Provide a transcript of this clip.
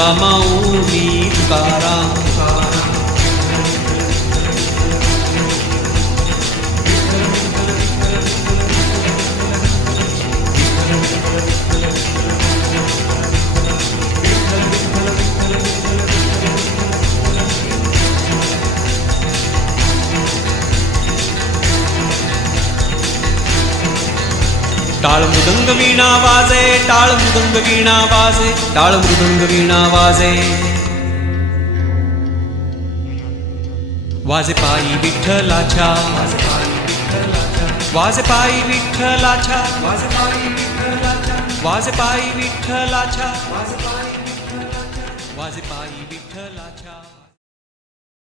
विठोबा माऊली तुकाराम. टाळ मृदंग वीणा वाजे, टाळ मृदंग वीणा वाजे, टाळ मृदंग वीणा वाजे. वाजे पायी विठ्ठलाच्या, वाजे पायी विठ्ठलाच्या, वाजे पायी विठ्ठलाच्या, वाजे पायी विठ्ठलाच्या.